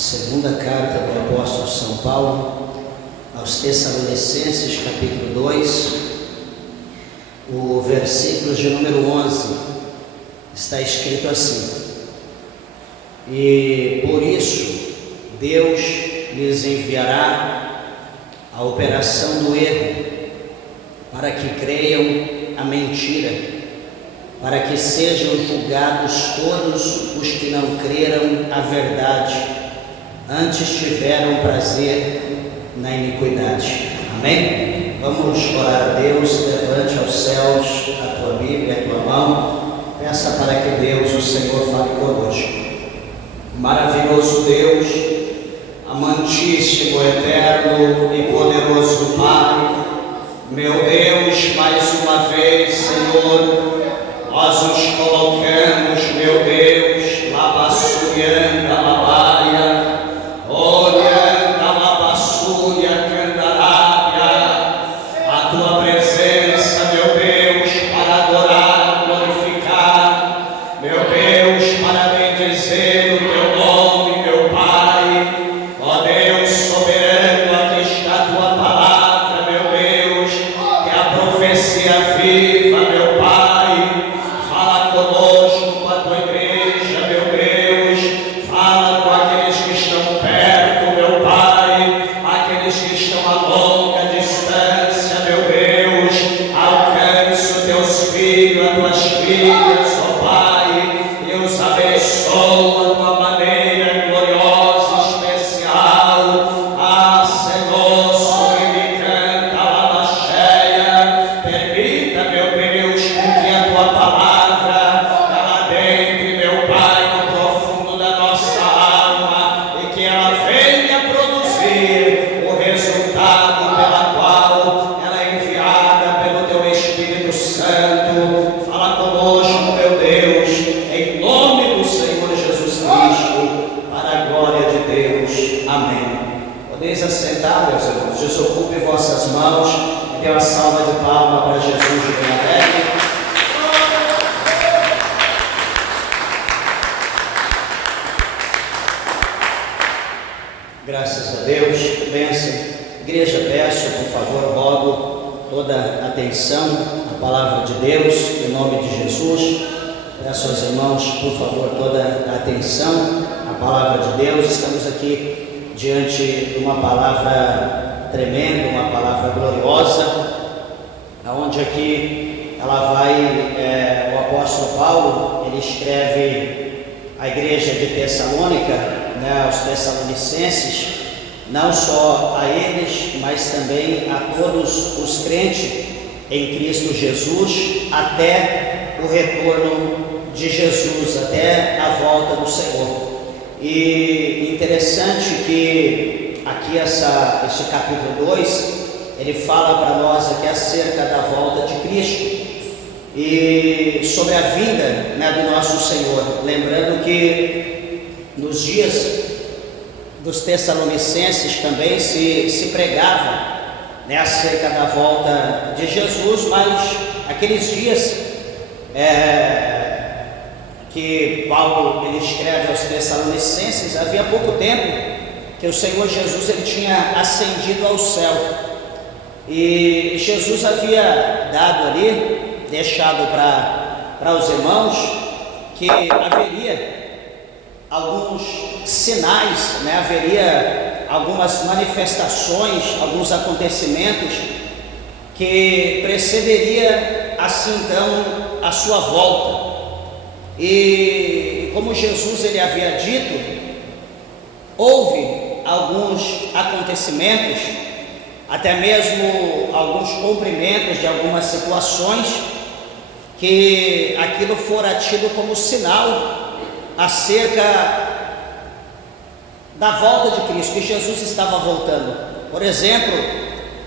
Segunda carta do apóstolo São Paulo aos Tessalonicenses, capítulo 2, o versículo de número 11, está escrito assim: e por isso Deus lhes enviará a operação do erro, para que creiam a mentira, para que sejam julgados todos os que não creram a verdade, antes tiveram prazer na iniquidade. Amém? Vamos orar a Deus. Levante aos céus a tua Bíblia, a tua mão. Peça para que Deus, o Senhor, fale conosco. Maravilhoso Deus, amantíssimo, eterno e poderoso Pai, meu Deus, mais uma vez, Senhor, nós nos colocamos, meu Deus, labassuianda, labaia, olhando, labassuia, candarábia, a tua presença, meu Deus, para adorar, glorificar, meu Deus, para bendizer o teu nome, meu Pai, ó Deus soberano, aqui está a tua palavra, meu Deus, que a profecia viva, meu Pai, fala conosco, com a tua igreja, meu Deus, fala com aqueles que estão perto, meu Pai, aqueles que estão a longa distância, meu Deus, alcance os teus filhos, as tuas filhas, ó Pai, e os abençoa de uma maneira gloriosa, especial. Ah, Senhor, me canta a cheia, permita, meu Deus, que a tua palavra ela adentre, meu Pai, no profundo da nossa alma e que ela venha produzir o resultado pela qual ela é enviada pelo teu Espírito Santo. Fala conosco, meu Deus, em nome do Senhor Jesus Cristo, para a glória de Deus. Amém. Podeis assentar, meus irmãos, desocupe vossas mãos e dê uma salva de palmas para Jesus de bem alegre. Graças a Deus, bênção. Igreja, peço, por favor, rogo toda a atenção à palavra de Deus, em nome de Jesus. Peço aos irmãos, por favor, toda a atenção à palavra de Deus. Estamos aqui diante de uma palavra tremenda, uma palavra gloriosa, aonde aqui ela vai, o apóstolo Paulo, ele escreve à igreja de Tessalônica, aos Tessalonicenses, não só a eles, mas também a todos os crentes em Cristo Jesus, até o retorno de Jesus, até a volta do Senhor. E interessante que aqui este capítulo 2, ele fala para nós aqui acerca da volta de Cristo e sobre a vinda, do nosso Senhor. Lembrando que nos dias dos Tessalonicenses também se pregava, acerca da volta de Jesus, mas aqueles dias que Paulo ele escreve aos Tessalonicenses, havia pouco tempo que o Senhor Jesus ele tinha ascendido ao céu, e Jesus havia dado ali, deixado para os irmãos, que haveria alguns sinais, haveria algumas manifestações, alguns acontecimentos que precederia assim então a sua volta. E como Jesus ele havia dito, houve alguns acontecimentos, até mesmo alguns cumprimentos de algumas situações, que aquilo fora tido como sinal acerca da volta de Cristo, que Jesus estava voltando. Por exemplo,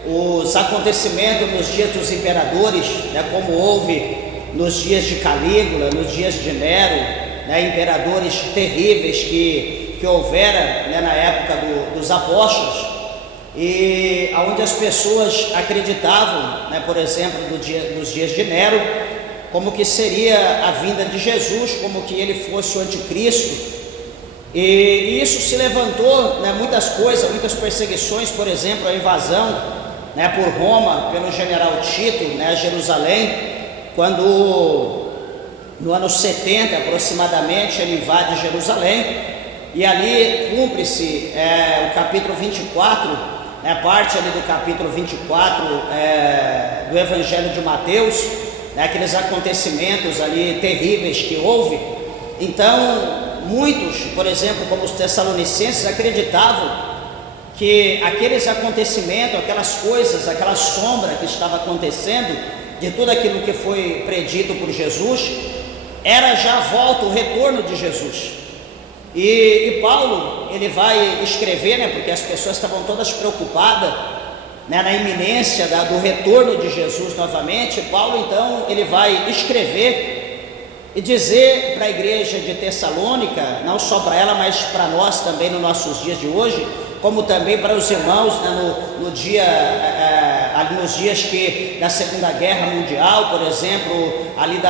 os acontecimentos nos dias dos imperadores, como houve nos dias de Calígula, nos dias de Nero, imperadores terríveis que houvera na época dos apóstolos, e onde as pessoas acreditavam, por exemplo, nos dias de Nero, como que seria a vinda de Jesus, como que ele fosse o anticristo, E isso se levantou, né, muitas coisas, muitas perseguições, por exemplo, a invasão, né, por Roma, pelo general Tito, né, a Jerusalém, quando no ano 70 aproximadamente ele invade Jerusalém, e ali cumpre-se o capítulo 24, né, parte ali do capítulo 24 do Evangelho de Mateus, né, aqueles acontecimentos ali terríveis que houve. Então muitos, por exemplo, como os tessalonicenses, acreditavam que aqueles acontecimentos, aquelas coisas, aquela sombra que estava acontecendo, de tudo aquilo que foi predito por Jesus, era já a volta, o retorno de Jesus. E Paulo, ele vai escrever, né, porque as pessoas estavam todas preocupadas, né, na iminência do retorno de Jesus novamente. Paulo, então, ele vai escrever e dizer para a igreja de Tessalônica, não só para ela, mas para nós também nos nossos dias de hoje, como também para os irmãos, né, ali nos dias da Segunda Guerra Mundial, por exemplo, ali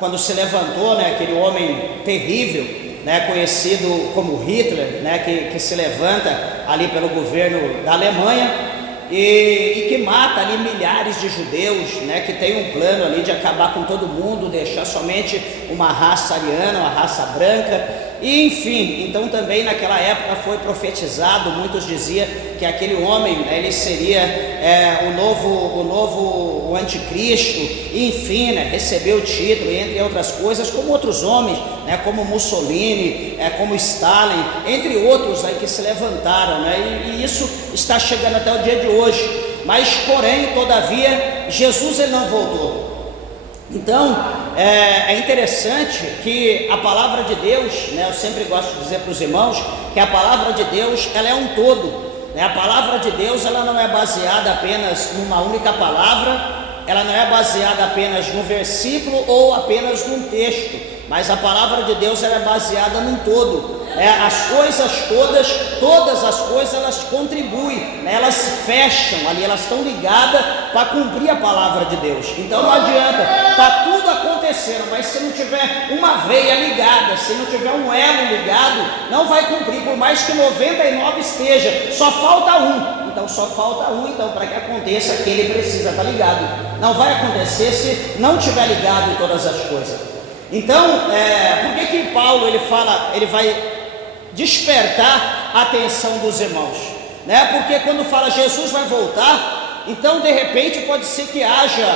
quando se levantou, né, aquele homem terrível, né, conhecido como Hitler, né, que se levanta ali pelo governo da Alemanha, e que mata ali milhares de judeus, né, que tem um plano ali de acabar com todo mundo, deixar somente uma raça ariana, uma raça branca, e enfim. Então também naquela época foi profetizado, muitos diziam que aquele homem, né, ele seria o anticristo, e enfim, né, recebeu o título, entre outras coisas, como outros homens, né, como Mussolini, como Stalin, entre outros aí que se levantaram, né, e isso está chegando até o dia de hoje. Mas porém, todavia, Jesus ele não voltou. Então é interessante que a palavra de Deus, né, eu sempre gosto de dizer para os irmãos que a palavra de Deus, ela é um todo, né? A palavra de Deus, ela não é baseada apenas numa única palavra, ela não é baseada apenas num versículo ou apenas num texto, mas a palavra de Deus, ela é baseada num todo. As coisas todas as coisas, elas contribuem, né? Elas fecham ali, elas estão ligadas para cumprir a palavra de Deus. Então não adianta, está tudo acontecendo, mas se não tiver uma veia ligada, se não tiver um elo ligado, não vai cumprir, por mais que 99 esteja, só falta um. Então só falta um, então para que aconteça aquele precisa estar ligado. Não vai acontecer se não tiver ligado em todas as coisas. Então, por que Paulo ele vai despertar a atenção dos irmãos, né? Porque quando fala Jesus vai voltar, então de repente pode ser que haja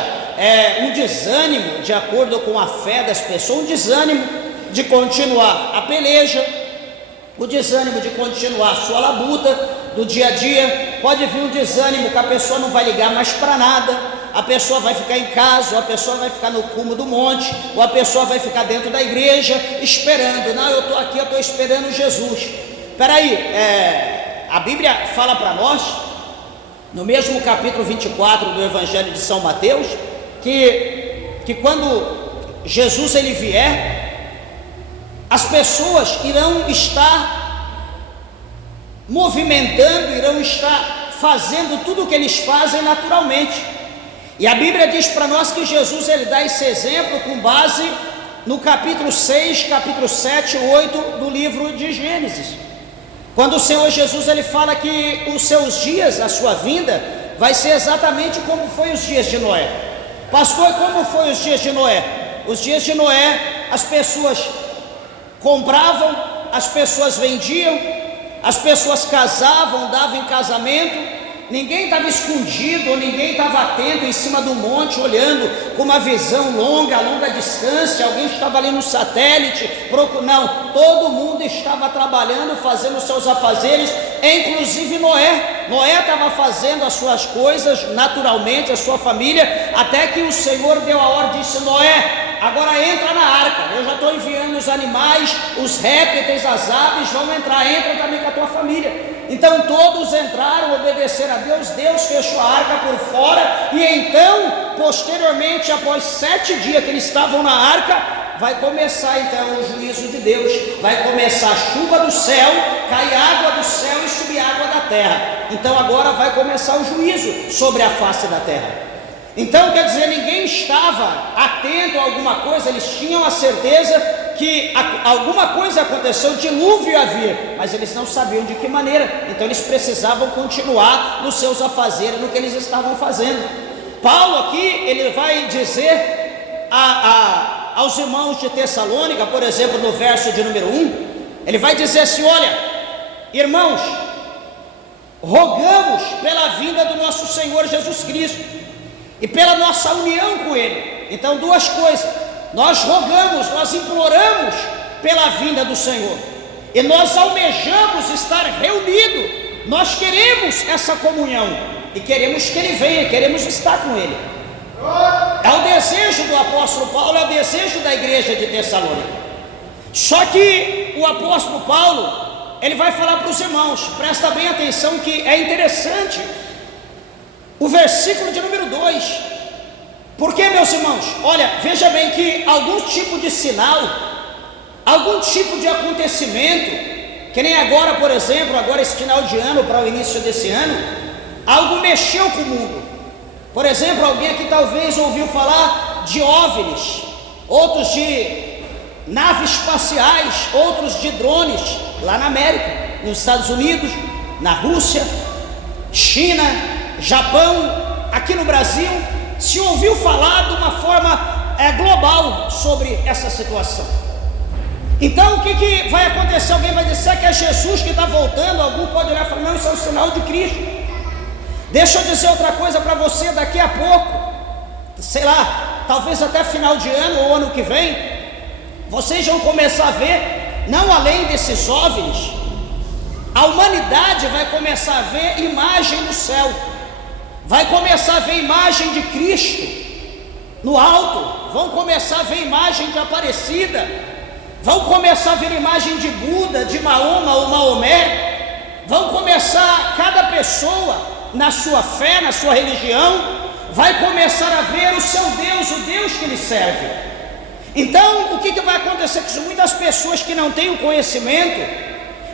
um desânimo, de acordo com a fé das pessoas, um desânimo de continuar a peleja, o desânimo de continuar a sua labuta do dia a dia. Pode vir um desânimo que a pessoa não vai ligar mais para nada, a pessoa vai ficar em casa, ou a pessoa vai ficar no cume do monte, ou a pessoa vai ficar dentro da igreja esperando. Não, eu estou aqui, eu estou esperando Jesus. Espera aí, a Bíblia fala para nós, no mesmo capítulo 24 do Evangelho de São Mateus, que quando Jesus ele vier, as pessoas irão estar movimentando, irão estar fazendo tudo o que eles fazem naturalmente. E a Bíblia diz para nós que Jesus ele dá esse exemplo com base no capítulo 6, capítulo 7, 8 do livro de Gênesis. Quando o Senhor Jesus ele fala que os seus dias, a sua vinda, vai ser exatamente como foi os dias de Noé. Pastor, como foi os dias de Noé? Os dias de Noé, as pessoas compravam, as pessoas vendiam, as pessoas casavam, davam em casamento. Ninguém estava escondido, ou ninguém estava atento em cima do monte, olhando com uma visão longa, a longa distância. Alguém estava ali no satélite, não, todo mundo estava trabalhando, fazendo os seus afazeres, inclusive Noé. Noé estava fazendo as suas coisas naturalmente, a sua família, até que o Senhor deu a ordem e disse: Noé, agora entra na arca, eu já estou enviando os animais, os répteis, as aves vão entrar, entra também com a tua família. Então todos entraram, obedeceram a Deus, Deus fechou a arca por fora, e então, posteriormente, após 7 dias que eles estavam na arca, vai começar então o juízo de Deus, vai começar a chuva do céu, cair água do céu e subir água da terra. Então agora vai começar o juízo sobre a face da terra. Então quer dizer, ninguém estava atento a alguma coisa, eles tinham a certeza que alguma coisa aconteceu, o dilúvio ia vir, mas eles não sabiam de que maneira, então eles precisavam continuar nos seus afazeres, no que eles estavam fazendo. Paulo aqui, ele vai dizer aos irmãos de Tessalônica, por exemplo, no verso de número 1, ele vai dizer assim: olha, irmãos, rogamos pela vinda do nosso Senhor Jesus Cristo e pela nossa união com Ele. Então, duas coisas: nós rogamos, nós imploramos pela vinda do Senhor, e nós almejamos estar reunidos, nós queremos essa comunhão, e queremos que Ele venha, queremos estar com Ele. É o desejo do apóstolo Paulo, é o desejo da igreja de Tessalônica. Só que o apóstolo Paulo, ele vai falar para os irmãos, presta bem atenção que é interessante o versículo de número 2, porque, meus irmãos, olha, veja bem que algum tipo de sinal, algum tipo de acontecimento, que nem agora, por exemplo, agora esse final de ano, para o início desse ano, algo mexeu com o mundo. Por exemplo, alguém aqui talvez ouviu falar de OVNIs, outros de naves espaciais, outros de drones, lá na América, nos Estados Unidos, na Rússia, China, Japão, aqui no Brasil, se ouviu falar de uma forma global sobre essa situação. Então o que vai acontecer? Alguém vai dizer que é Jesus que está voltando, algum pode olhar e falar: não, isso é um sinal de Cristo. Deixa eu dizer outra coisa para você, daqui a pouco, sei lá, talvez até final de ano ou ano que vem, vocês vão começar a ver, não além desses OVNIs, a humanidade vai começar a ver imagem do céu, vai começar a ver imagem de Cristo no alto, vão começar a ver imagem de Aparecida, vão começar a ver imagem de Buda, de Mahoma ou Maomé, vão começar, cada pessoa na sua fé, na sua religião, vai começar a ver o seu Deus, o Deus que ele serve. Então, o que vai acontecer? Que muitas pessoas que não têm o conhecimento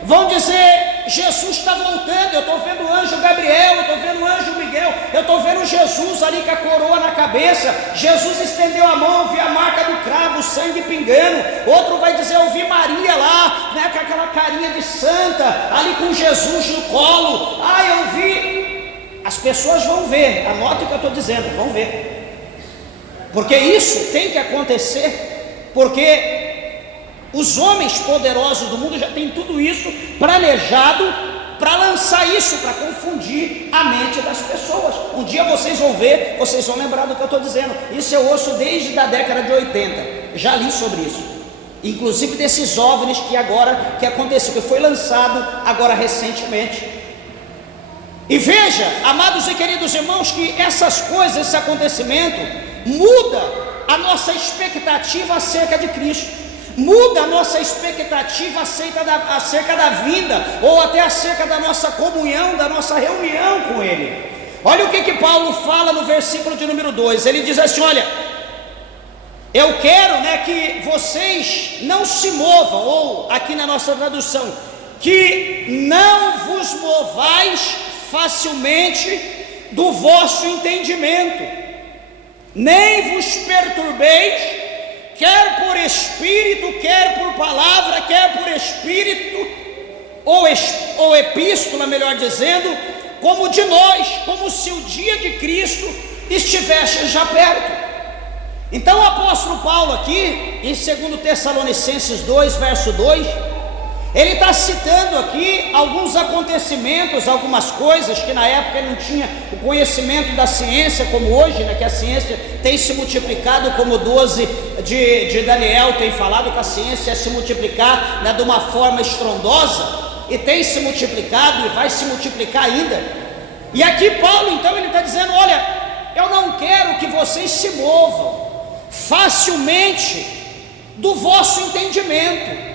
vão dizer: Jesus está voltando, eu estou vendo o anjo Gabriel, eu estou vendo o anjo Miguel, eu estou vendo Jesus ali com a coroa na cabeça, Jesus estendeu a mão, eu vi a marca do cravo, o sangue pingando. Outro vai dizer: eu vi Maria lá, né, com aquela carinha de santa, ali com Jesus no colo, eu vi. As pessoas vão ver, anota o que eu estou dizendo, vão ver, porque isso tem que acontecer, porque os homens poderosos do mundo já têm tudo isso planejado para lançar isso, para confundir a mente das pessoas. Um dia vocês vão ver, vocês vão lembrar do que eu estou dizendo. Isso eu ouço desde a década de 80, já li sobre isso, inclusive desses OVNIs que aconteceu, que foi lançado agora recentemente. E veja, amados e queridos irmãos, que essas coisas, esse acontecimento muda a nossa expectativa acerca de Cristo, muda a nossa expectativa acerca da vinda, ou até acerca da nossa comunhão, da nossa reunião com Ele. Olha o que Paulo fala no versículo de número 2, ele diz assim: olha, eu quero, que vocês não se movam, ou aqui na nossa tradução, que não vos movais facilmente do vosso entendimento, nem vos perturbeis, quer por espírito, quer por palavra, quer por espírito, ou epístola, melhor dizendo, como de nós, como se o dia de Cristo estivesse já perto. Então o apóstolo Paulo aqui, em 2 Tessalonicenses 2, verso 2, ele está citando aqui alguns acontecimentos, algumas coisas que na época ele não tinha o conhecimento da ciência como hoje, que a ciência tem se multiplicado, como o 12 de Daniel tem falado, que a ciência é se multiplicar de uma forma estrondosa, e tem se multiplicado e vai se multiplicar ainda. E aqui Paulo então ele está dizendo: olha, eu não quero que vocês se movam facilmente do vosso entendimento.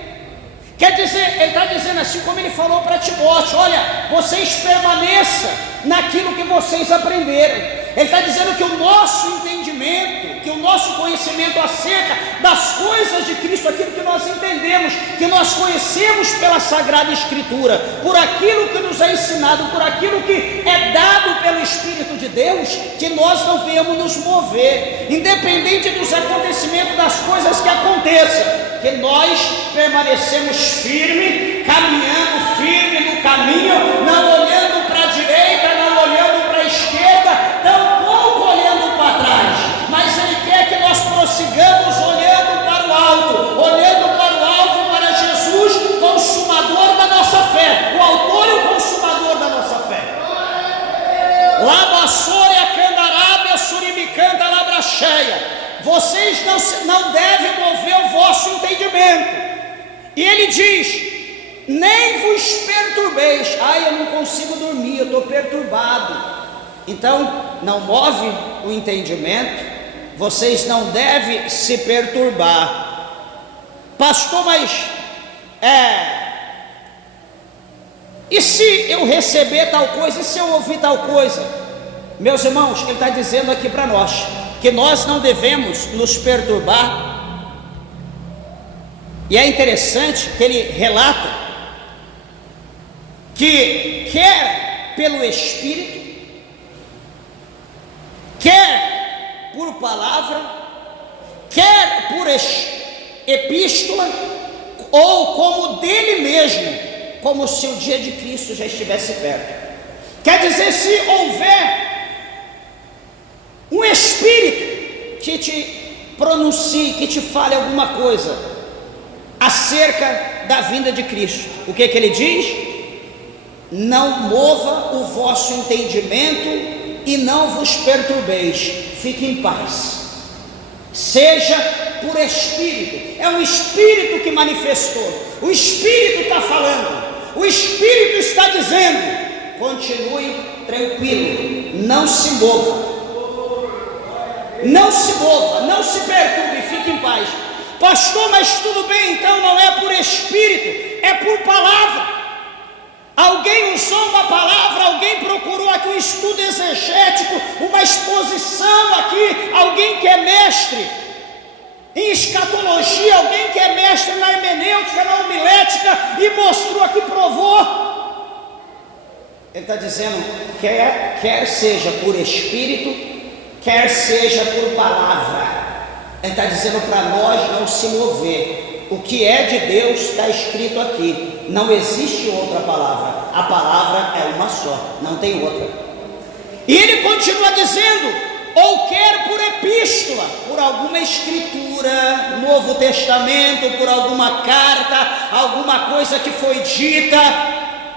Quer dizer, ele está dizendo assim como ele falou para Timóteo: olha, vocês permaneçam naquilo que vocês aprenderam. Ele está dizendo que o nosso entendimento, que o nosso conhecimento acerca das coisas de Cristo, aquilo que nós entendemos, que nós conhecemos pela Sagrada Escritura, por aquilo que nos é ensinado, por aquilo que é dado pelo Espírito de Deus, que nós não venhamos nos mover, independente dos acontecimentos, das coisas que aconteçam, que nós permanecemos firme, caminhando firme no caminho, não olhando para a direita, não olhando para a esquerda, tampouco olhando para trás, mas Ele quer que nós prossigamos olhando para o alto, para Jesus, consumador da nossa fé, o autor e o consumador da nossa fé. Labassoria candarábia suribicanda labracheia. Vocês não devem mover o vosso entendimento. E ele diz: nem vos perturbeis. Ai, eu não consigo dormir, eu estou perturbado. Então, não move o entendimento. Vocês não devem se perturbar. Pastor, mas e se eu receber tal coisa? E se eu ouvir tal coisa? Meus irmãos, ele está dizendo aqui para nós que nós não devemos nos perturbar. E é interessante que ele relata que quer pelo Espírito, quer por palavra, quer por epístola, ou como dele mesmo, como se o dia de Cristo já estivesse perto. Quer dizer, se houver um Espírito que te pronuncie, que te fale alguma coisa acerca da vinda de Cristo, o que ele diz? Não mova o vosso entendimento e não vos perturbeis, fique em paz, seja por Espírito. É o Espírito que manifestou, o Espírito está falando, o Espírito está dizendo: continue tranquilo, não se mova, não se mova, não se perturbe, fique em paz. Pastor, mas tudo bem, então não é por Espírito, é por palavra. Alguém usou uma palavra, alguém procurou aqui um estudo exegético, uma exposição aqui, alguém que é mestre em escatologia, alguém que é mestre na hermenêutica, na homilética, e mostrou aqui, provou. Ele está dizendo, quer seja por Espírito, quer seja por palavra. Ele está dizendo para nós não se mover. O que é de Deus está escrito aqui. Não existe outra palavra. A palavra é uma só, não tem outra. E ele continua dizendo: ou quer por epístola, por alguma escritura, Novo Testamento, por alguma carta, alguma coisa que foi dita,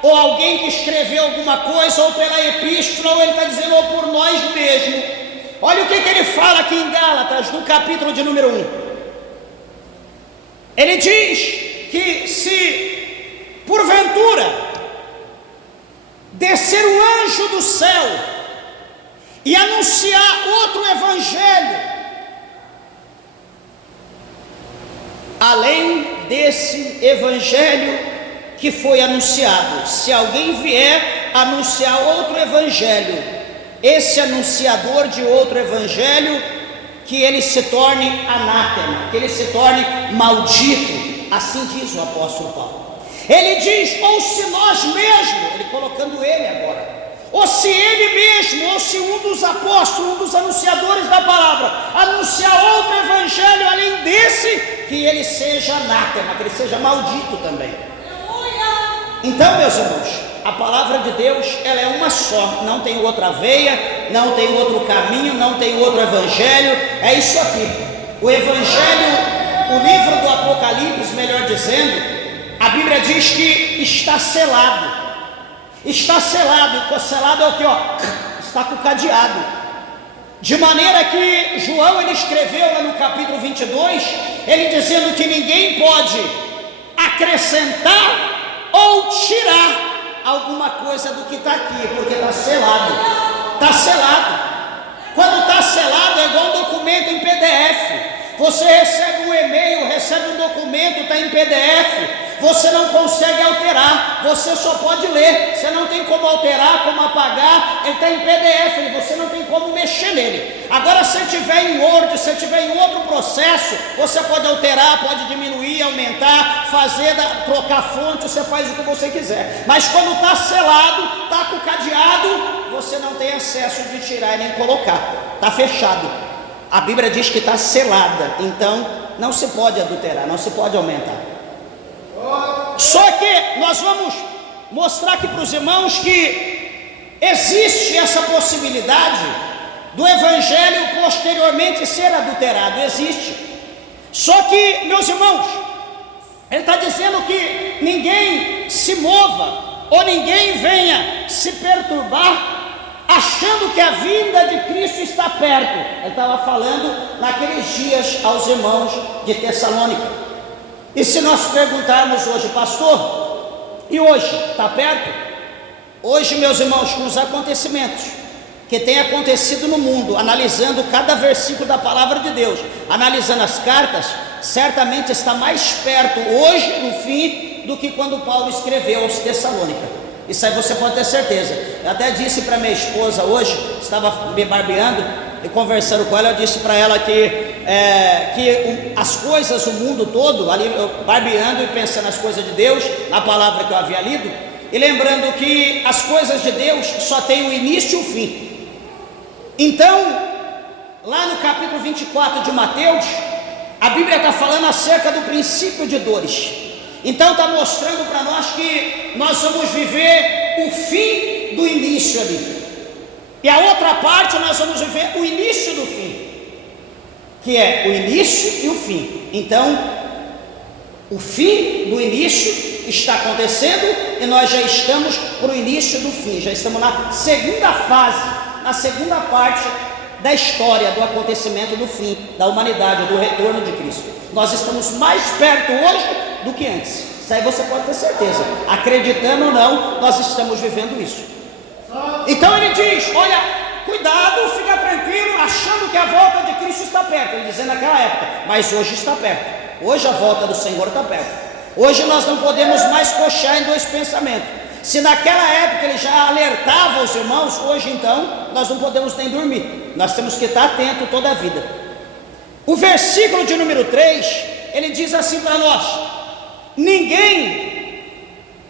ou alguém que escreveu alguma coisa, ou pela epístola, ou ele está dizendo, ou por nós mesmos. Olha o que ele fala aqui em Gálatas, no capítulo de número 1. Ele diz que se porventura descer um anjo do céu e anunciar outro evangelho além desse evangelho que foi anunciado, se alguém vier anunciar outro evangelho, esse anunciador de outro evangelho, que ele se torne anátema, que ele se torne maldito, assim diz o apóstolo Paulo. Ele diz, ou se nós mesmos, ele colocando ele agora, ou se ele mesmo, ou se um dos apóstolos, um dos anunciadores da palavra, anunciar outro evangelho além desse, que ele seja anátema, que ele seja maldito também. Então, meus irmãos, a palavra de Deus, ela é uma só, não tem outra veia, não tem outro caminho, não tem outro evangelho, é isso aqui. O evangelho, o livro do Apocalipse, melhor dizendo, a Bíblia diz que está selado. Está selado, selado é o que? Está com cadeado. De maneira que João, ele escreveu lá no capítulo 22, ele dizendo que ninguém pode acrescentar ou tirar alguma coisa do que está aqui, porque está selado. Está selado. Quando está selado é igual um documento em PDF. Você recebe um e-mail, recebe um documento, está em PDF. você não consegue alterar, você só pode ler, você não tem como alterar, como apagar, ele está em PDF, você não tem como mexer nele. Agora, se ele estiver em Word, se ele estiver em outro processo, você pode alterar, pode diminuir, aumentar, trocar fonte, você faz o que você quiser. Mas quando está selado, está com o cadeado, você não tem acesso de tirar e nem colocar, está fechado. A Bíblia diz que está selada, então não se pode adulterar, não se pode aumentar. Só que nós vamos mostrar aqui para os irmãos que existe essa possibilidade do evangelho posteriormente ser adulterado, existe. Só que, meus irmãos, ele está dizendo que ninguém se mova ou ninguém venha se perturbar achando que a vinda de Cristo está perto. Ele estava falando naqueles dias aos irmãos de Tessalônica. E se nós perguntarmos hoje, pastor, e hoje está perto? Hoje, meus irmãos, com os acontecimentos que têm acontecido no mundo, analisando cada versículo da palavra de Deus, analisando as cartas, certamente está mais perto hoje do fim do que quando Paulo escreveu aos Tessalônica. Isso aí você pode ter certeza. Eu até disse para minha esposa hoje, estava me barbeando e conversando com ela, eu disse para ela que as coisas, o mundo todo, ali eu barbeando e pensando nas coisas de Deus, na palavra que eu havia lido, e lembrando que as coisas de Deus só têm o início e o fim. Então, lá no capítulo 24 de Mateus, a Bíblia está falando acerca do princípio de dores. Então está mostrando para nós que nós vamos viver o fim do início ali, e a outra parte nós vamos viver o início do fim, que é o início e o fim. Então o fim do início está acontecendo e nós já estamos para o início do fim, já estamos na segunda fase, na segunda parte da história do acontecimento do fim da humanidade, do retorno de Cristo. Nós estamos mais perto hoje do que antes. Isso aí você pode ter certeza, acreditando ou não, nós estamos vivendo isso. Então ele diz, olha, cuidado, fica tranquilo, achando que a volta de Cristo está perto. Ele dizendo naquela época, mas hoje está perto. Hoje a volta do Senhor está perto. Hoje nós não podemos mais coxar em dois pensamentos. Se naquela época ele já alertava os irmãos, hoje então nós não podemos nem dormir. Nós temos que estar atento toda a vida. O versículo de número 3, ele diz assim para nós: ninguém,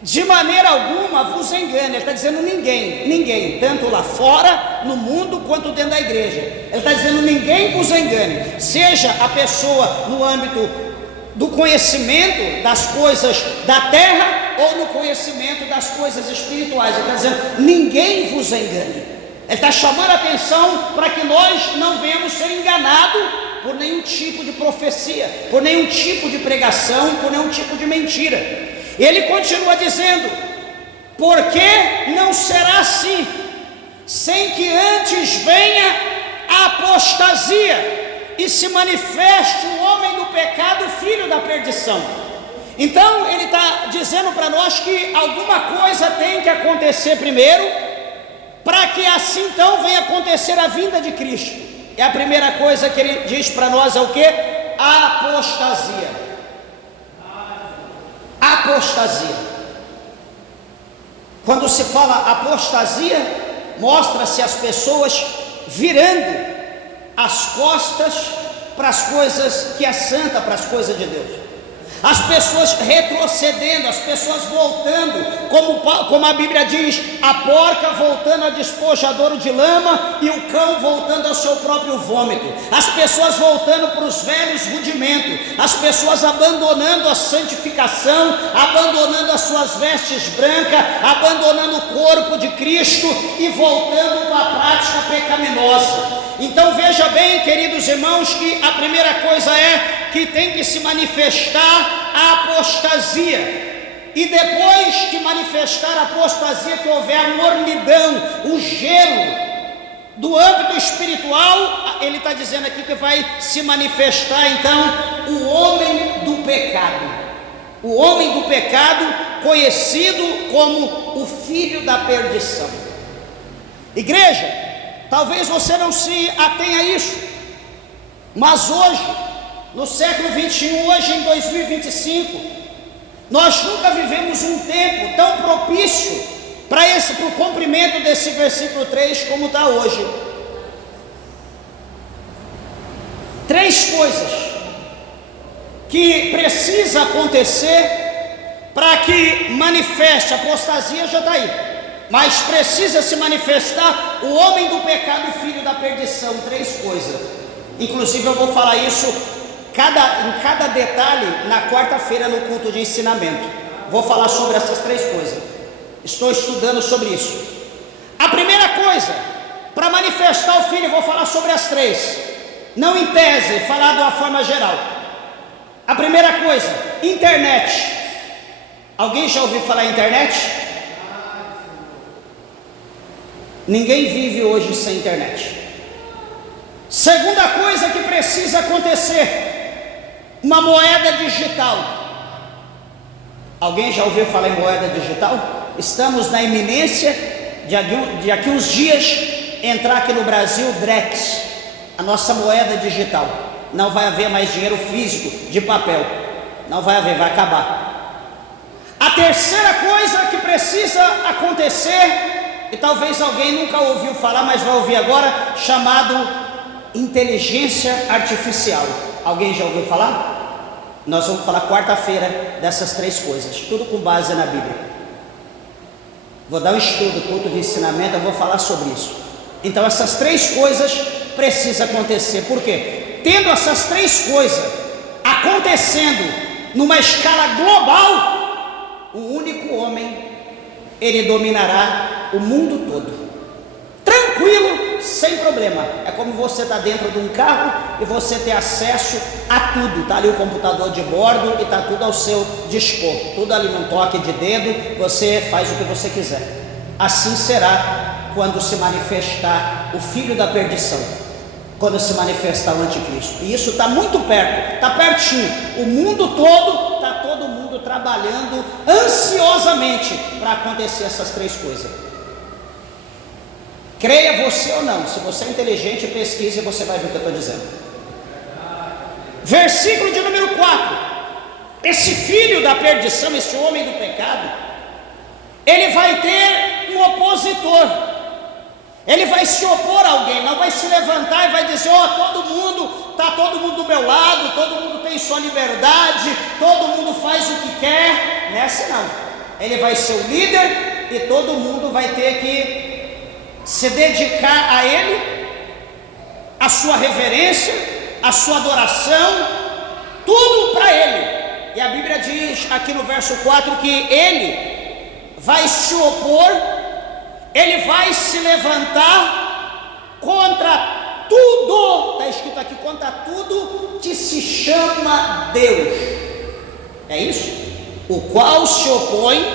de maneira alguma, vos engane. Ele está dizendo ninguém, tanto lá fora, no mundo, quanto dentro da igreja. Ele está dizendo ninguém vos engane, seja a pessoa no âmbito do conhecimento das coisas da terra, ou no conhecimento das coisas espirituais. Ele está dizendo, ninguém vos engane. Ele está chamando a atenção para que nós não venhamos ser enganados por nenhum tipo de profecia, por nenhum tipo de pregação, por nenhum tipo de mentira. E ele continua dizendo, porque não será assim, sem que antes venha a apostasia e se manifeste o homem do pecado, filho da perdição. Então ele está dizendo para nós que alguma coisa tem que acontecer primeiro, para que assim então venha acontecer a vinda de Cristo. E a primeira coisa que ele diz para nós é o que? Apostasia. Apostasia. Quando se fala apostasia, mostra-se as pessoas virando as costas para as coisas que é santa, para as coisas de Deus. As pessoas retrocedendo, as pessoas voltando, como a Bíblia diz, a porca voltando ao despojadouro de lama e o cão voltando ao seu próprio vômito. As pessoas voltando para os velhos rudimentos, as pessoas abandonando a santificação, abandonando as suas vestes brancas, abandonando o corpo de Cristo e voltando para a prática pecaminosa. Então veja bem, queridos irmãos, que a primeira coisa é que tem que se manifestar a apostasia, e depois de manifestar a apostasia, que houver a mornidão, o gelo do âmbito espiritual, ele está dizendo aqui que vai se manifestar então o homem do pecado. O homem do pecado, conhecido como o filho da perdição. Igreja, talvez você não se atenha a isso, mas hoje, no século 21, hoje em 2025, Nós nunca vivemos um tempo tão propício para o cumprimento desse versículo 3 como está hoje. 3 coisas que precisa acontecer para que manifeste. A apostasia já está aí, mas precisa se manifestar o homem do pecado, o filho da perdição. 3 coisas. Inclusive eu vou falar isso em cada detalhe na quarta-feira no culto de ensinamento. Vou falar sobre essas 3 coisas. Estou estudando sobre isso. A primeira coisa, para manifestar o filho, vou falar sobre as 3. Não em tese, falar de uma forma geral. A primeira coisa, internet. Alguém já ouviu falar em internet? Ninguém vive hoje sem internet. Segunda coisa que precisa acontecer, uma moeda digital. Alguém já ouviu falar em moeda digital? Estamos na iminência de aqui uns dias entrar aqui no Brasil Drex, a nossa moeda digital. Não vai haver mais dinheiro físico de papel, não vai haver, vai acabar. A terceira coisa que precisa acontecer, e talvez alguém nunca ouviu falar, mas vai ouvir agora, chamado inteligência artificial. Alguém já ouviu falar? Nós vamos falar quarta-feira dessas 3 coisas, tudo com base na Bíblia. Vou dar um estudo, culto de ensinamento, eu vou falar sobre isso. Então essas 3 coisas precisam acontecer. Por quê? Tendo essas 3 coisas acontecendo numa escala global, o único homem, ele dominará o mundo todo. Tranquilo, sem problema. É como você está dentro de um carro e você ter acesso a tudo. Está ali o computador de bordo e está tudo ao seu dispor. Tudo ali num toque de dedo, você faz o que você quiser. Assim será quando se manifestar o filho da perdição, quando se manifestar o anticristo. E isso está muito perto, está pertinho. O mundo todo, está todo mundo trabalhando ansiosamente para acontecer essas 3 coisas. Creia você ou não, se você é inteligente, pesquise e você vai ver o que eu estou dizendo. Versículo de número 4. Esse filho da perdição, esse homem do pecado, ele vai ter um opositor. Ele vai se opor a alguém, não vai se levantar e vai dizer: ó, está todo mundo do meu lado, todo mundo tem sua liberdade, todo mundo faz o que quer. Não é assim não. Ele vai ser o líder e todo mundo vai ter que se dedicar a ele, a sua reverência, a sua adoração, tudo para ele. E a Bíblia diz aqui no verso 4 que ele vai se opor, ele vai se levantar contra tudo, está escrito aqui, contra tudo que se chama Deus. É isso? O qual se opõe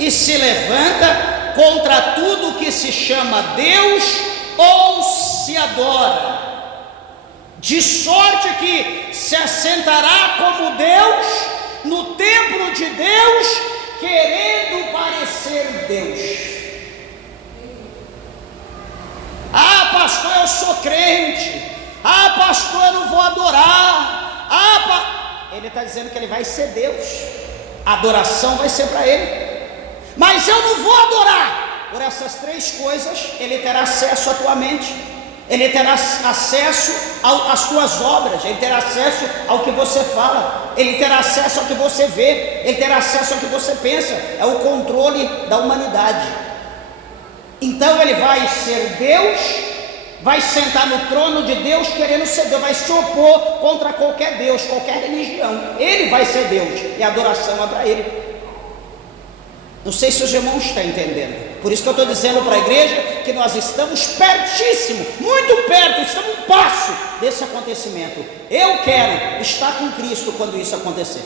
e se levanta contra tudo que se chama Deus ou se adora, de sorte que se assentará como Deus no templo de Deus, querendo parecer Deus. Ah, pastor, eu sou crente. Ah, pastor, eu não vou adorar. Ele está dizendo que ele vai ser Deus, a adoração vai ser para ele. Mas eu não vou adorar. Por essas 3 coisas, ele terá acesso à tua mente, ele terá acesso às tuas obras, ele terá acesso ao que você fala, ele terá acesso ao que você vê, ele terá acesso ao que você pensa. É o controle da humanidade. Então ele vai ser Deus, vai sentar no trono de Deus querendo ser Deus, vai se opor contra qualquer Deus, qualquer religião. Ele vai ser Deus e a adoração é para ele. Não sei se os irmãos estão entendendo. Por isso que eu estou dizendo para a igreja que nós estamos pertíssimo, muito perto, estamos um passo desse acontecimento. Eu quero estar com Cristo quando isso acontecer.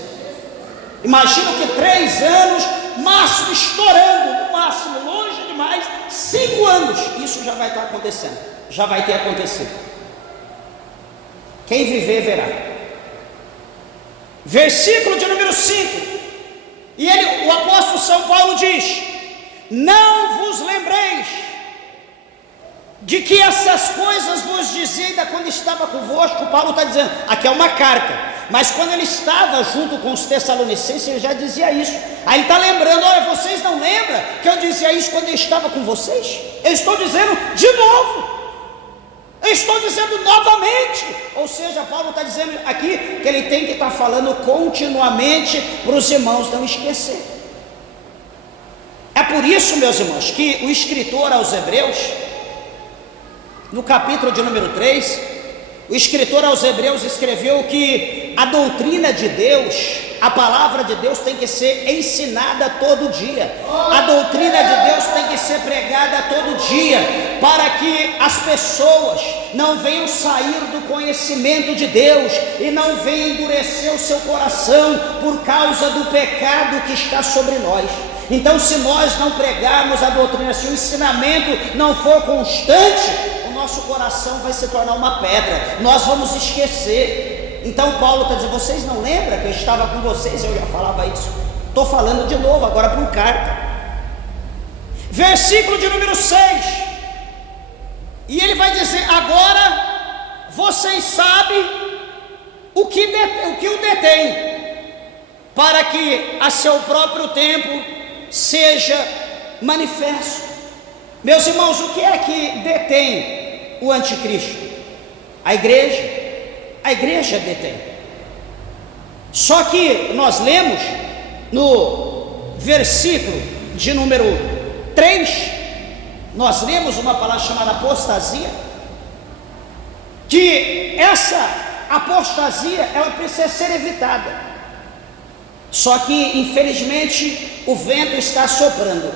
Imagino que 3 anos, máximo, estourando, no máximo, longe demais, 5 anos, isso já vai estar acontecendo, já vai ter acontecido. Quem viver verá. Versículo de número 5. E o apóstolo São Paulo diz: não vos lembreis de que essas coisas vos dizia ainda quando estava convosco. Paulo está dizendo, aqui é uma carta, mas quando ele estava junto com os Tessalonicenses, ele já dizia isso. Aí ele está lembrando: olha, vocês não lembram que eu dizia isso quando eu estava com vocês? Eu estou dizendo de novo, eu estou dizendo novamente. Ou seja, Paulo está dizendo aqui que ele tem que estar falando continuamente para os irmãos não esquecer. É por isso, meus irmãos, que o escritor aos Hebreus, no capítulo de número 3, o escritor aos Hebreus escreveu que a doutrina de Deus, a palavra de Deus tem que ser ensinada todo dia. A doutrina de Deus tem que ser pregada todo dia, para que as pessoas não venham sair do conhecimento de Deus e não venham endurecer o seu coração por causa do pecado que está sobre nós. Então, se nós não pregarmos a doutrina, se o ensinamento não for constante, o nosso coração vai se tornar uma pedra, nós vamos esquecer. Então Paulo está dizendo: vocês não lembram que eu estava com vocês? Eu já falava isso, estou falando de novo agora por carta. Versículo de número 6, e ele vai dizer: agora vocês sabem o que o detém, para que a seu próprio tempo seja manifesto. Meus irmãos, o que é que detém o anticristo? A igreja detém. Só que nós lemos no versículo de número 3, nós lemos uma palavra chamada apostasia, que essa apostasia ela precisa ser evitada. Só que infelizmente o vento está soprando,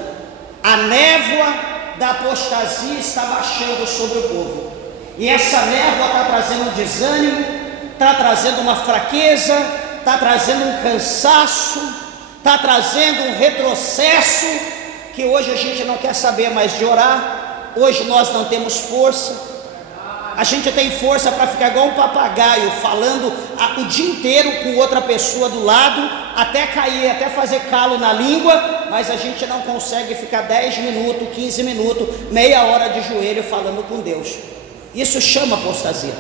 a névoa da apostasia está baixando sobre o povo, e essa névoa está trazendo um desânimo, está trazendo uma fraqueza, está trazendo um cansaço, está trazendo um retrocesso, que hoje a gente não quer saber mais de orar, hoje nós não temos força. A gente tem força para ficar igual um papagaio, falando o dia inteiro com outra pessoa do lado, até cair, até fazer calo na língua, mas a gente não consegue ficar 10 minutos, 15 minutos, meia hora de joelho falando com Deus. Isso chama apostasia.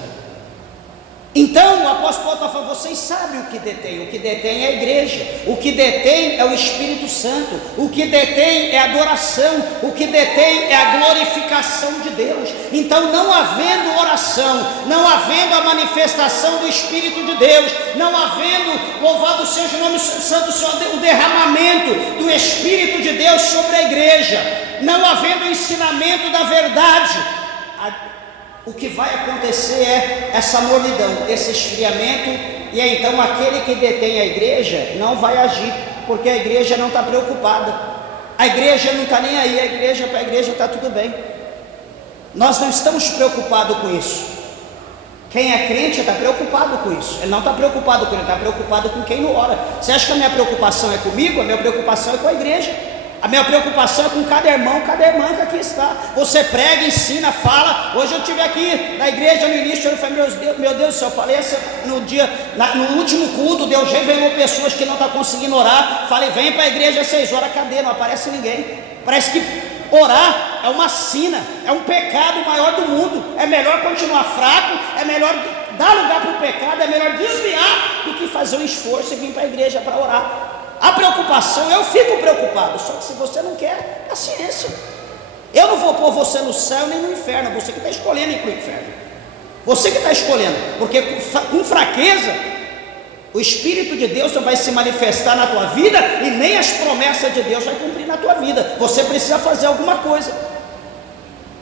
Então o apóstolo Paulo está falando: vocês sabem o que detém é a igreja, o que detém é o Espírito Santo, o que detém é a adoração, o que detém é a glorificação de Deus. Então, não havendo oração, não havendo a manifestação do Espírito de Deus, não havendo, louvado seja o nome santo do Senhor, o derramamento do Espírito de Deus sobre a igreja, não havendo o ensinamento da verdade, o que vai acontecer é essa mornidão, esse esfriamento, e aí então aquele que detém a igreja não vai agir, porque a igreja não está preocupada, a igreja não está nem aí, para a igreja está tudo bem. Nós não estamos preocupados com isso. Quem é crente está preocupado com isso. Ele não está preocupado com ele, está preocupado com quem não ora. Você acha que a minha preocupação é comigo? A minha preocupação é com a igreja. A minha preocupação é com cada irmão, cada irmã que aqui está. Você prega, ensina, fala. Hoje eu estive aqui na igreja no início, eu falei: meu Deus do céu, eu falei no último culto, Deus revelou pessoas que não estão conseguindo orar. Falei: vem para a igreja às 6 horas, cadê? Não aparece ninguém. Parece que orar é uma sina, é um pecado maior do mundo. É melhor continuar fraco, é melhor dar lugar para o pecado, é melhor desviar do que fazer um esforço e vir para a igreja para orar. A preocupação, eu fico preocupado, só que se você não quer, paciência. Eu não vou pôr você no céu nem no inferno, você que está escolhendo ir para o inferno. Você que está escolhendo, porque com fraqueza, o Espírito de Deus não vai se manifestar na tua vida e nem as promessas de Deus vai cumprir na tua vida. Você precisa fazer alguma coisa.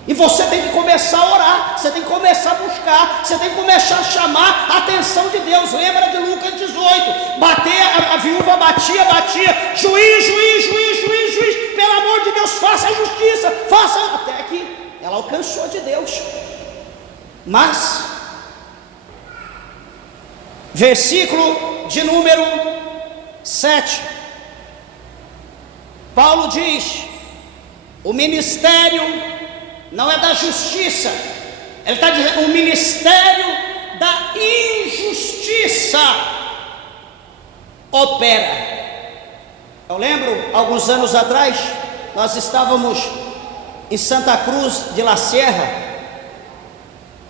E você tem que começar a orar, você tem que começar a buscar, você tem que começar a chamar a atenção de Deus. Lembra de Lucas 18, a viúva batia, juiz, pelo amor de Deus, faça a justiça, até que ela alcançou de Deus. Mas, versículo de número 7, Paulo diz: o ministério não é da justiça, ele está dizendo o ministério da injustiça opera. Eu lembro, alguns anos atrás, nós estávamos em Santa Cruz de la Sierra,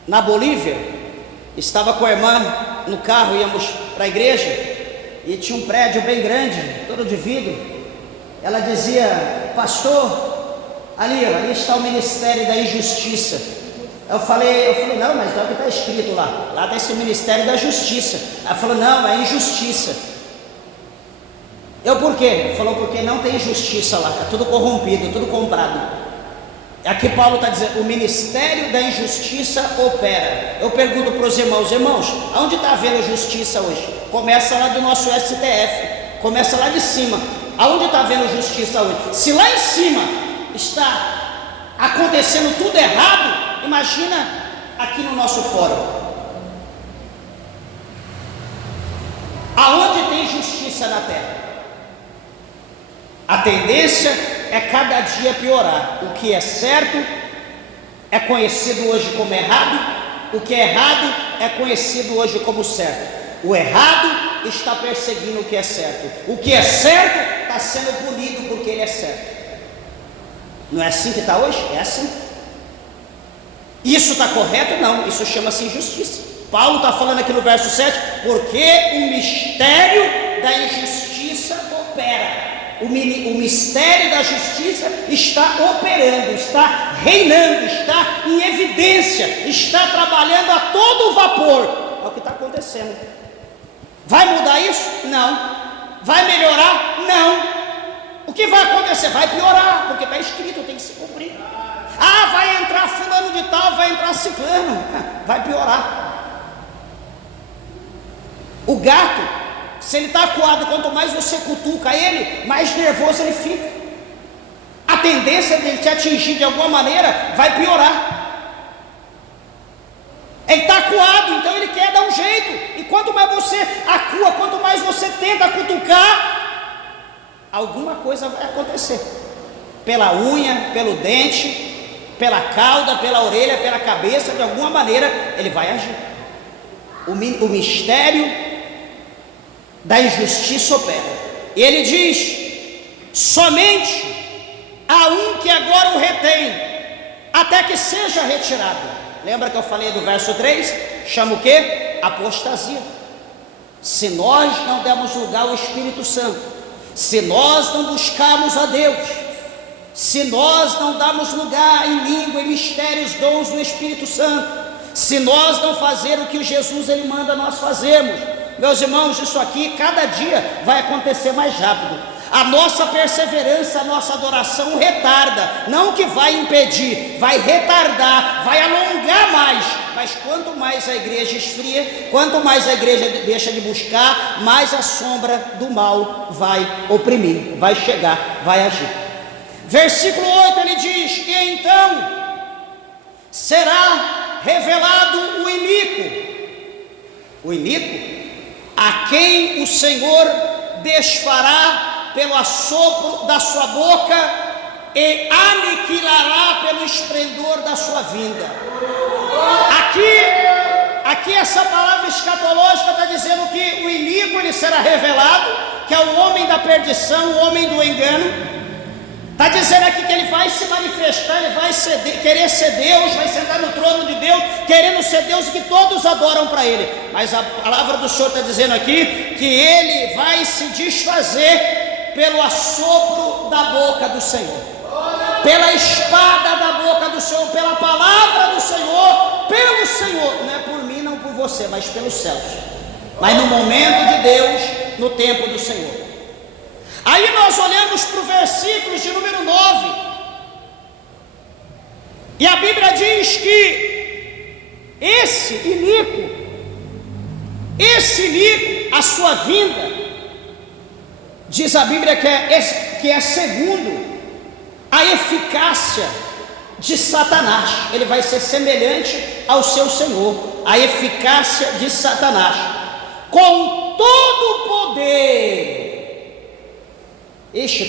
na Bolívia, estava com a irmã no carro, íamos para a igreja, e tinha um prédio bem grande, todo de vidro. Ela dizia: pastor, ali está o Ministério da Injustiça. Eu falei, não, mas é o que está escrito lá está esse Ministério da Justiça. Ela falou: não, é injustiça. Por quê? Falou: porque não tem justiça lá, é tudo corrompido, tudo comprado. Aqui Paulo está dizendo: o Ministério da Injustiça opera. Eu pergunto para os irmãos, aonde está havendo justiça hoje? Começa lá do nosso STF, começa lá de cima. Aonde está havendo justiça hoje? Se lá em cima está acontecendo tudo errado, imagina aqui no nosso fórum. Aonde tem justiça na terra? A tendência é cada dia piorar. O que é certo é conhecido hoje como errado, o que é errado é conhecido hoje como certo. O errado está perseguindo o que é certo, o que é certo está sendo punido porque ele é certo. Não é assim que está hoje? É assim. Isso está correto? Não, isso chama-se injustiça. Paulo está falando aqui no verso 7, porque o mistério da injustiça opera. O mistério da justiça está operando, está reinando, está em evidência, está trabalhando a todo vapor. É o que está acontecendo. Vai mudar isso? Não. Vai melhorar? Não. O que vai acontecer? Vai piorar, porque está escrito, tem que se cumprir. Vai entrar fulano de tal, vai entrar ciclano. Vai piorar. O gato, se ele está acuado, quanto mais você cutuca ele, mais nervoso ele fica. A tendência dele te atingir de alguma maneira vai piorar. Ele está acuado, então ele quer dar um jeito. E quanto mais você acua, quanto mais você tenta cutucar, alguma coisa vai acontecer. Pela unha, pelo dente, pela cauda, pela orelha, pela cabeça, de alguma maneira ele vai agir. O mistério da injustiça opera. E ele diz: somente há um que agora o retém, até que seja retirado. Lembra que eu falei do verso 3? Chama o que? Apostasia. Se nós não demos lugar ao Espírito Santo, se nós não buscarmos a Deus, se nós não damos lugar em língua, em mistérios, dons do Espírito Santo, se nós não fazermos o que Jesus ele manda nós fazermos, meus irmãos, isso aqui cada dia vai acontecer mais rápido. A nossa perseverança, a nossa adoração retarda, não que vai impedir, vai retardar, vai alongar mais. Mas quanto mais a igreja esfria, quanto mais a igreja deixa de buscar, mais a sombra do mal vai oprimir, vai chegar, vai agir. Versículo 8 ele diz: e então será revelado o iníquo. O iníquo, a quem o Senhor desfará pelo assopro da sua boca e aniquilará pelo esplendor da sua vinda. Aqui essa palavra escatológica está dizendo que o iníquo ele será revelado, que é o homem da perdição, o homem do engano. Está dizendo aqui que ele vai se manifestar, ele vai querer ser Deus, vai sentar no trono de Deus, querendo ser Deus que todos adoram para ele. Mas a palavra do Senhor está dizendo aqui que ele vai se desfazer pelo assopro da boca do Senhor, pela espada da boca do Senhor, pela palavra do Senhor, pelo Senhor, não é por mim, não por você, mas pelos céus, mas no momento de Deus, no tempo do Senhor. Aí nós olhamos para o versículo de número 9, e a Bíblia diz que esse iníquo, a sua vinda, diz a Bíblia que é segundo a eficácia de Satanás. Ele vai ser semelhante ao seu Senhor, a eficácia de Satanás, com todo o poder.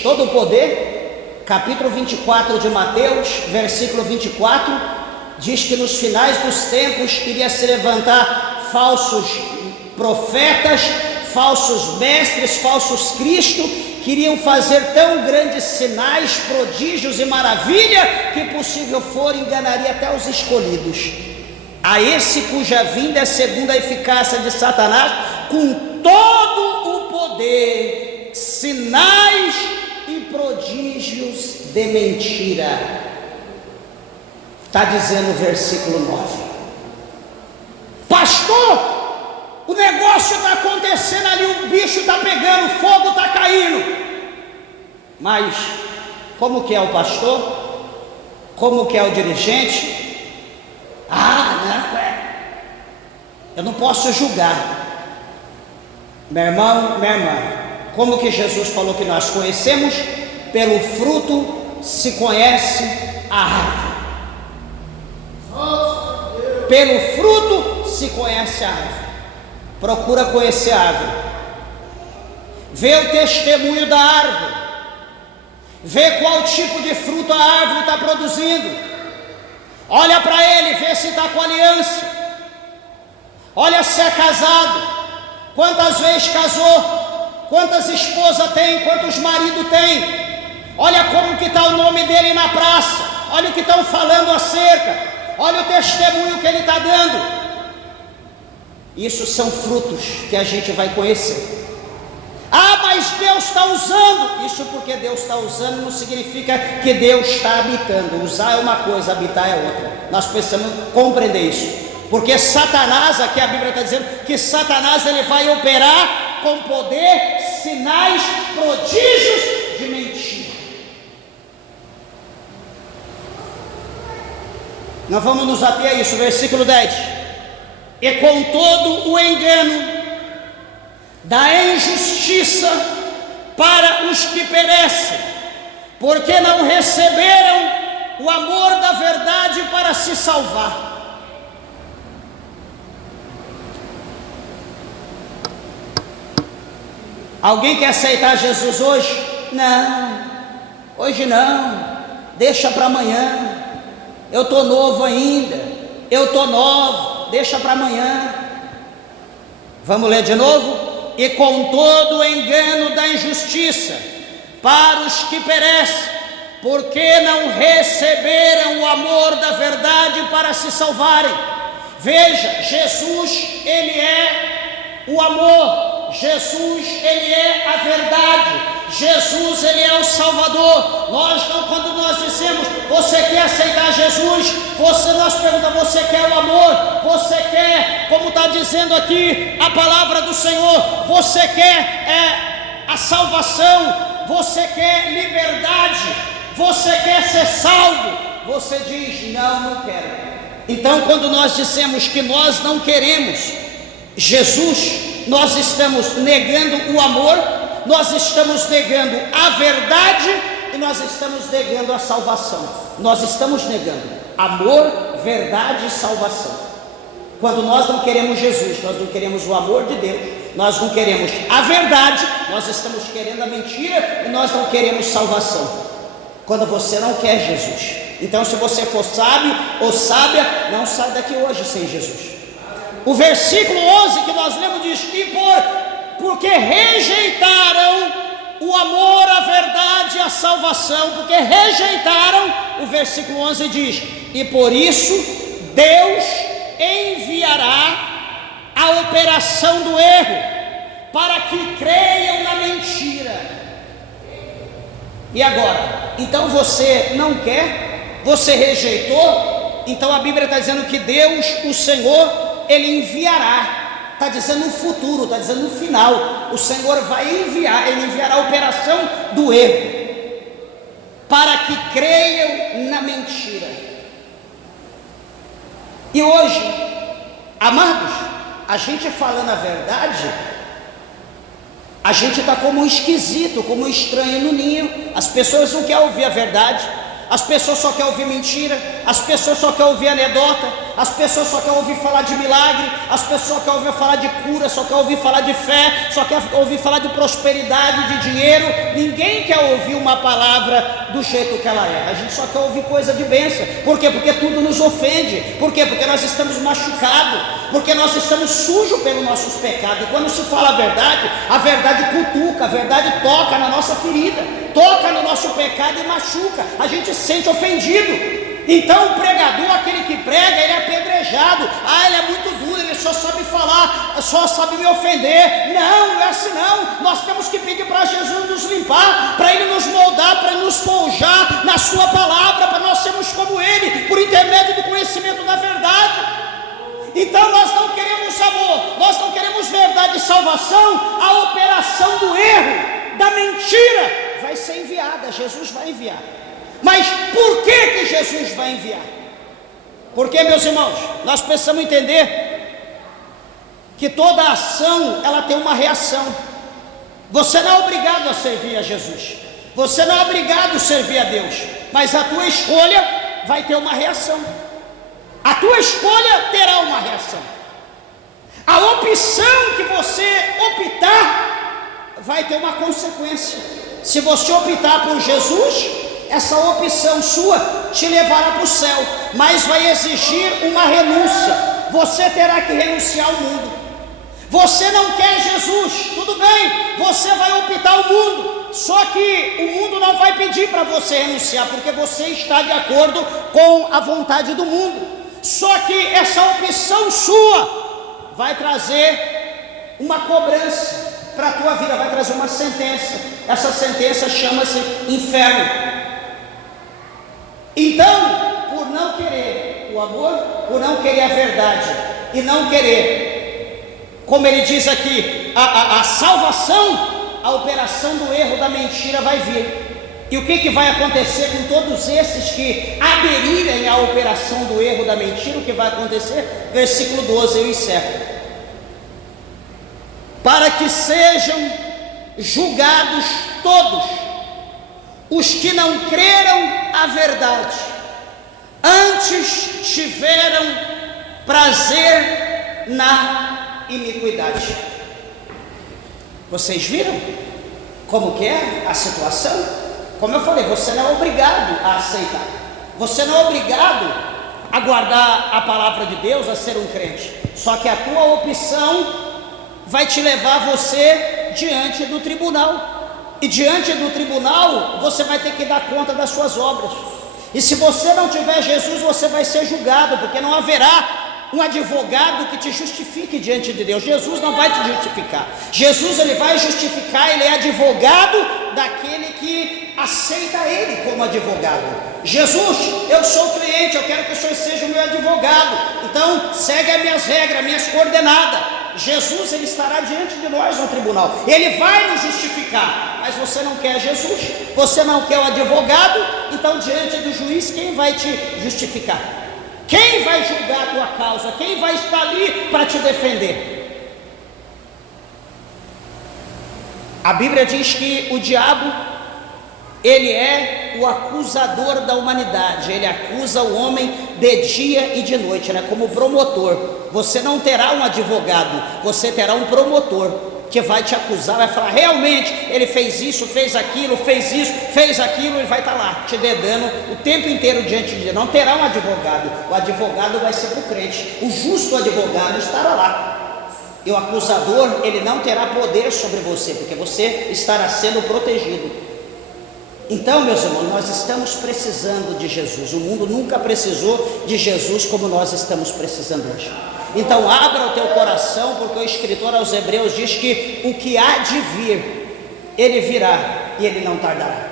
Todo o poder, capítulo 24 de Mateus, versículo 24, diz que nos finais dos tempos iria se levantar falsos profetas, falsos mestres, falsos Cristo, queriam fazer tão grandes sinais, prodígios e maravilha, que possível for, enganaria até os escolhidos. A esse cuja vinda é segundo a eficácia de Satanás, com todo o poder, sinais e prodígios de mentira. Está dizendo o versículo 9. Pastor, o negócio está acontecendo ali, o bicho está pegando, o fogo está caindo. Mas como que é o pastor? Como que é o dirigente? Eu não posso julgar. Meu irmão, minha irmã, como que Jesus falou que nós conhecemos? Pelo fruto se conhece a árvore. Pelo fruto se conhece a árvore. Procura conhecer a árvore. Vê o testemunho da árvore. Vê qual tipo de fruto a árvore está produzindo. Olha para ele, vê se está com aliança. Olha se é casado. Quantas vezes casou? Quantas esposas tem? Quantos maridos tem? Olha como que está o nome dele na praça. Olha o que estão falando acerca. Olha o testemunho que ele está dando. Isso são frutos que a gente vai conhecer. Mas Deus está usando. Isso porque Deus está usando não significa que Deus está habitando. Usar é uma coisa, habitar é outra. Nós precisamos compreender isso. Porque Satanás, aqui a Bíblia está dizendo que Satanás ele vai operar com poder, sinais, prodígios de mentira. Nós vamos nos ater a isso, versículo 10. E com todo o engano da injustiça para os que perecem, porque não receberam o amor da verdade para se salvar. Alguém quer aceitar Jesus hoje? Não, hoje não, deixa para amanhã. Eu estou novo ainda, eu estou nova, deixa para amanhã. Vamos ler de novo? E com todo o engano da injustiça para os que perecem, porque não receberam o amor da verdade para se salvarem. Veja, Jesus, ele é o amor. Jesus, ele é a verdade. Jesus, ele é o Salvador. Quando nós dizemos, você quer aceitar Jesus? Nós perguntamos, você quer o amor? Você quer, como está dizendo aqui a palavra do Senhor, você quer a salvação? Você quer liberdade? Você quer ser salvo? Você diz, não quero. Então, quando nós dissemos que nós não queremos Jesus, nós estamos negando o amor, nós estamos negando a verdade e nós estamos negando a salvação. Nós estamos negando amor, verdade e salvação. Quando nós não queremos Jesus, nós não queremos o amor de Deus, nós não queremos a verdade, nós estamos querendo a mentira e nós não queremos salvação. Quando você não quer Jesus. Então, se você for sábio ou sábia, não sai daqui hoje sem Jesus. O versículo 11 que nós lemos diz: porque rejeitaram o amor, a verdade e a salvação, porque rejeitaram, o versículo 11 diz: e por isso Deus enviará a operação do erro, para que creiam na mentira. E agora? Então você não quer? Você rejeitou? Então a Bíblia está dizendo que Deus, o Senhor, ele enviará, está dizendo no futuro, está dizendo no final, o Senhor vai enviar, ele enviará a operação do erro, para que creiam na mentira. E hoje, amados, a gente falando a verdade, a gente está como um esquisito, como um estranho no ninho. As pessoas não querem ouvir a verdade, as pessoas só querem ouvir mentira, as pessoas só querem ouvir anedota, as pessoas só querem ouvir falar de milagre, as pessoas só querem ouvir falar de cura, só querem ouvir falar de fé, só querem ouvir falar de prosperidade, de dinheiro. Ninguém quer ouvir uma palavra do jeito que ela é. A gente só quer ouvir coisa de bênção. Por quê? Porque tudo nos ofende. Por quê? Porque nós estamos machucados, porque nós estamos sujos pelos nossos pecados. E quando se fala a verdade cutuca, a verdade toca na nossa ferida, toca no nosso pecado e machuca. A gente se sente ofendido. Então o pregador, aquele que prega, ele é apedrejado. Ele é muito duro, ele só sabe falar, só sabe me ofender. Não é assim não. Nós temos que pedir para Jesus nos limpar, para Ele nos moldar, para Ele nos forjar na sua palavra, para nós sermos como Ele, por intermédio do conhecimento da verdade. Então nós não queremos amor, nós não queremos verdade e salvação. A operação do erro, da mentira, vai ser enviada, Jesus vai enviar. Mas por que Jesus vai enviar? Porque, meus irmãos, nós precisamos entender que toda ação, ela tem uma reação. Você não é obrigado a servir a Jesus, você não é obrigado a servir a Deus, mas a tua escolha vai ter uma reação. A tua escolha terá uma reação. A opção que você optar vai ter uma consequência. Se você optar por Jesus, essa opção sua te levará para o céu, mas vai exigir uma renúncia. Você terá que renunciar ao mundo. Você não quer Jesus, tudo bem, você vai optar o mundo, só que o mundo não vai pedir para você renunciar, porque você está de acordo com a vontade do mundo. Só que essa opção sua vai trazer uma cobrança para a tua vida, vai trazer uma sentença. Essa sentença chama-se inferno. Então, por não querer o amor, por não querer a verdade e não querer, como ele diz aqui, a salvação, a operação do erro, da mentira vai vir. E o que vai acontecer com todos esses que aderirem à operação do erro, da mentira? O que vai acontecer? Versículo 12, eu encerro. Para que sejam julgados todos os que não creram a verdade, antes tiveram prazer na iniquidade. Vocês viram como que é a situação? Como eu falei, você não é obrigado a aceitar, você não é obrigado a guardar a palavra de Deus, a ser um crente, só que a tua opção vai te levar você diante do tribunal. E diante do tribunal, você vai ter que dar conta das suas obras. E se você não tiver Jesus, você vai ser julgado, porque não haverá um advogado que te justifique diante de Deus. Jesus não vai te justificar. Jesus, ele vai justificar, ele é advogado daquele que aceita ele como advogado. Jesus, eu sou cliente, eu quero que o Senhor seja o meu advogado, então segue as minhas regras, as minhas coordenadas. Jesus, ele estará diante de nós no tribunal, ele vai nos justificar. Mas você não quer Jesus, você não quer o advogado, então diante do juiz, quem vai te justificar? Quem vai julgar a tua causa? Quem vai estar ali para te defender? A Bíblia diz que o diabo, ele é o acusador da humanidade, ele acusa o homem de dia e de noite, né? Como promotor. Você não terá um advogado, você terá um promotor que vai te acusar, vai falar, realmente, ele fez isso, fez aquilo, fez isso, fez aquilo, ele vai estar lá, te dedando o tempo inteiro diante de Deus. Não terá um advogado, o advogado vai ser para o crente, o justo advogado estará lá. E o acusador, ele não terá poder sobre você, porque você estará sendo protegido. Então, meus irmãos, nós estamos precisando de Jesus. O mundo nunca precisou de Jesus como nós estamos precisando hoje. Então abra o teu coração, porque o escritor aos Hebreus diz que o que há de vir, ele virá e ele não tardará.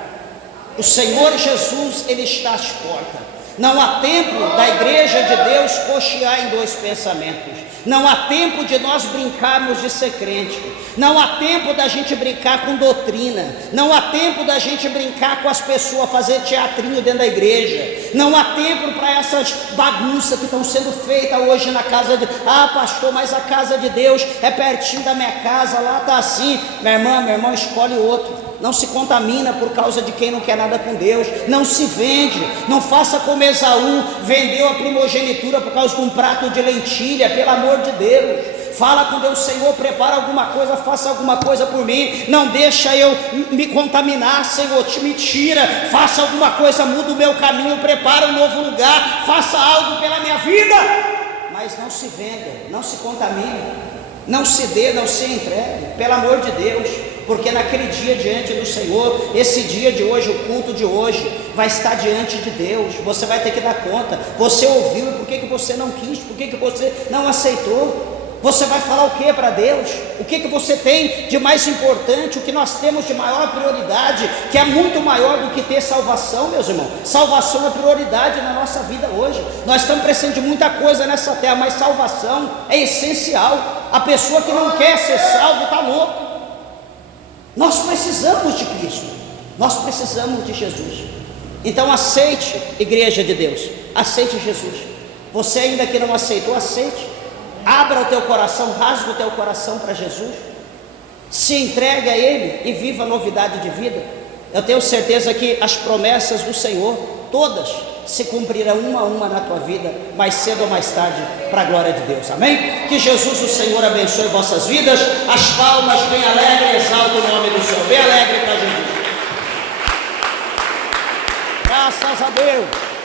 O Senhor Jesus, ele está às portas. Não há tempo da igreja de Deus cochear em dois pensamentos. Não há tempo de nós brincarmos de ser crente. Não há tempo da gente brincar com doutrina. Não há tempo da gente brincar com as pessoas, fazer teatrinho dentro da igreja. Não há tempo para essas bagunças que estão sendo feitas hoje na casa de... Ah, pastor, mas a casa de Deus é pertinho da minha casa, lá está assim. Minha irmã, meu irmão, escolhe outro. Não se contamina por causa de quem não quer nada com Deus. Não se vende. Não faça como Esaú, vendeu a primogenitura por causa de um prato de lentilha. Pelo amor de Deus, fala com Deus, Senhor, prepara alguma coisa, faça alguma coisa por mim, não deixa eu me contaminar, Senhor, me tira, faça alguma coisa, muda o meu caminho, prepara um novo lugar, faça algo pela minha vida. Mas não se venda, não se contamine, não se dê, não se entregue, pelo amor de Deus. porque naquele dia diante do Senhor, esse dia de hoje, o culto de hoje, vai estar diante de Deus. Você vai ter que dar conta. Você ouviu, por que você não quis? Por que você não aceitou? Você vai falar o que para Deus? O que você tem de mais importante? O que nós temos de maior prioridade, que é muito maior do que ter salvação, meus irmãos? Salvação é prioridade na nossa vida hoje. Nós estamos precisando de muita coisa nessa terra, mas salvação é essencial. A pessoa que não quer ser salvo está louco. Nós precisamos de Cristo, nós precisamos de Jesus. Então aceite, igreja de Deus, aceite Jesus. Você ainda que não aceitou, aceite. Abra o teu coração, rasga o teu coração para Jesus, se entregue a Ele e viva a novidade de vida. Eu tenho certeza que as promessas do Senhor, todas se cumprirão uma a uma na tua vida, mais cedo ou mais tarde, para a glória de Deus, amém? Que Jesus, o Senhor, abençoe vossas vidas. As palmas bem alegre, exalta o nome do Senhor, bem alegre para Jesus. Graças a Deus.